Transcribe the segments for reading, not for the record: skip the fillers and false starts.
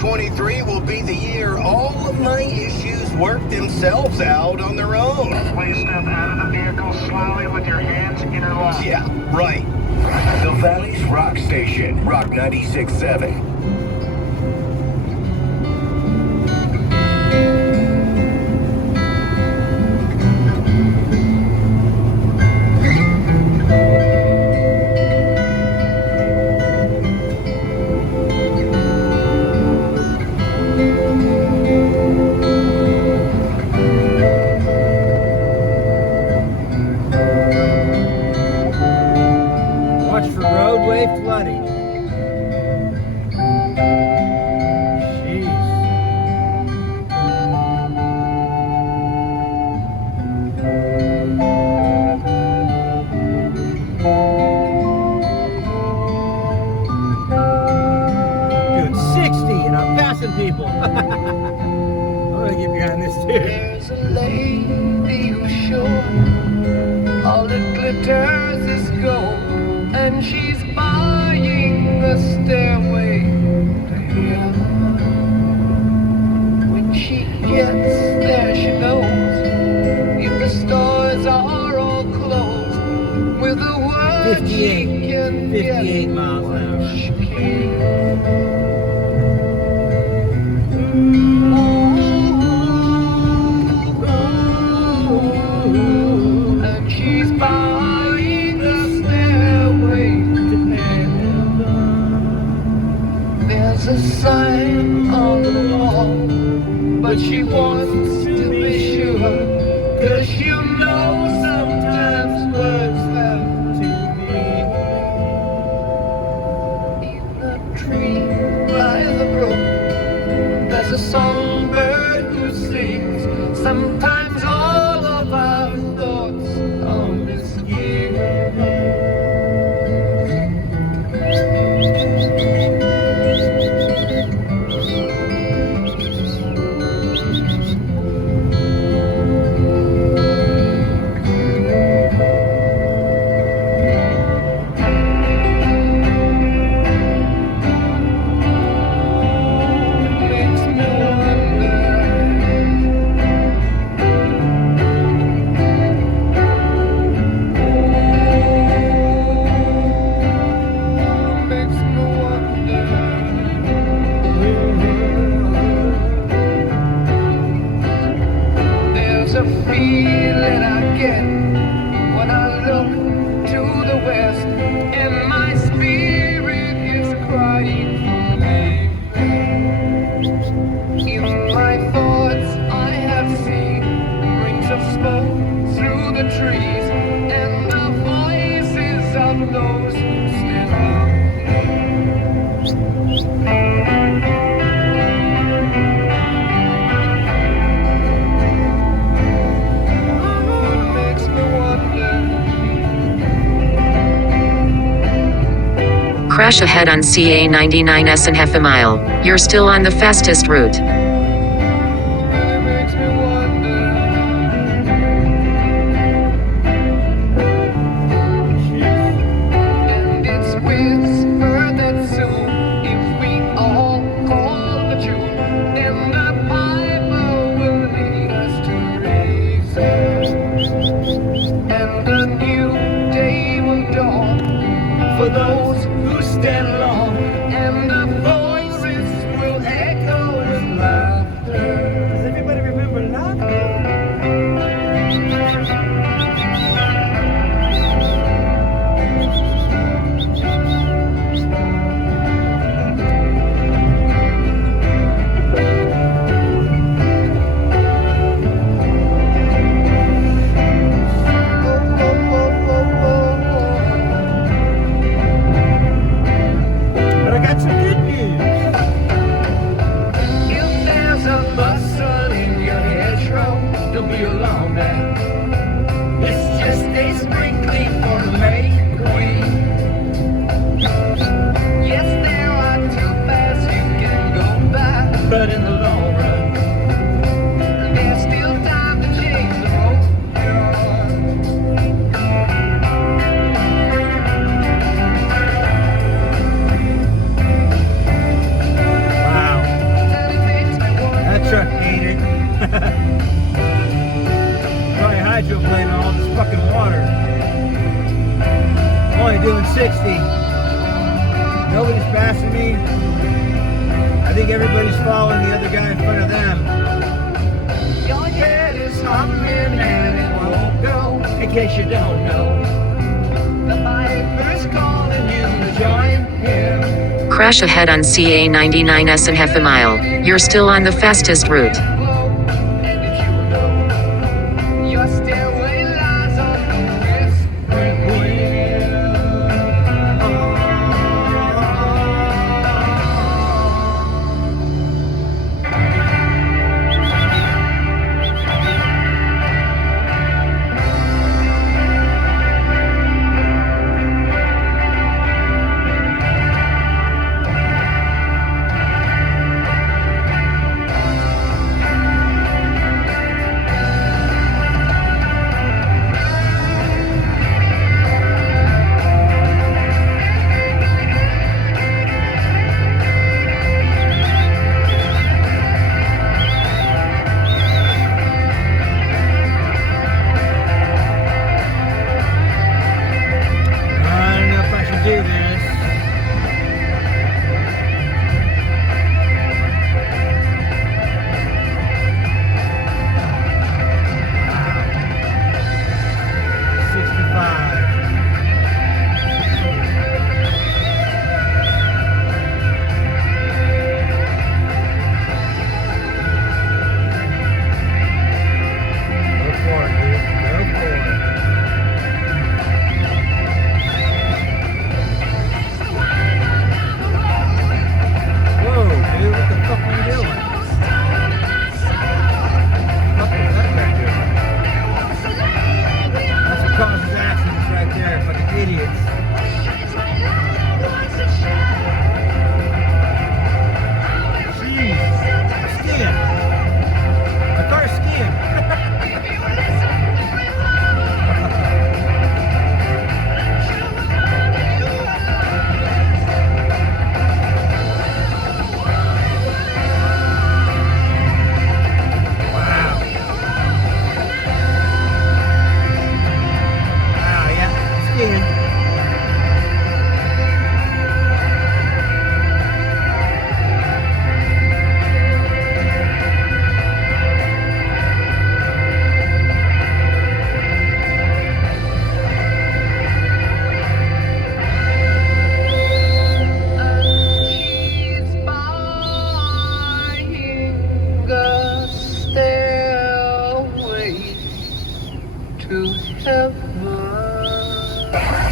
2023 will be the year all of my issues work themselves out on their own. Please step out of the vehicle slowly with your hands interlocked. Yeah, right. The Valley's Rock Station, Rock 96.7. Watch for roadway flooding. Jeez. Doing 60 and I'm passing people. I'm gonna get behind this too. There's a lady who's sure all that glitters is gold, and she's buying a stairway to heaven. When she gets there, she knows if the stores are all closed, with a word she 58, can get 58 miles an hour. what she can. And she's buying a stairway to heaven. There's a sign on the wall, but she wants to be sure, 'cause you know sometimes words have to be. In the tree by the brook, there's a songbird who sings. Sometimes all of our thoughts are misgiven. Makes me wonder. Makes me wonder. There's a feeling I get when I look to the west, and my spirit is crying for me. In my thoughts I have seen rings of smoke through the trees, and the voices of those who still are. It makes me wonder. Crash ahead on CA 99S and half a mile. You're still on the fastest route. Really makes me wonder. And it's whispered that soon, if we all call the tune, then the Bible will lead us to reason. And a new day will dawn for those who stand alone, and the voices will echo with laughter. Does everybody remember laughter? But I got some good news. If there's a bustle in your hedgerow, don't be alarmed now. It's just a sprinkling for May Queen. Yes, there are two paths you can go by, but in the long run, there's still time to change the road you're on. Wow. 60. Nobody's passing me. I think everybody's following the other guy in front of them. Your head is humming and it won't go. In case you don't know, the Viper's calling you to join him. Crash ahead on CA 99s and half a mile. You're still on the fastest route. Your stairway lies on the whispering wind. Do this.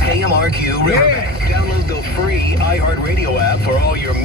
KMRQ Riverbank. Download the free iHeartRadio app for all your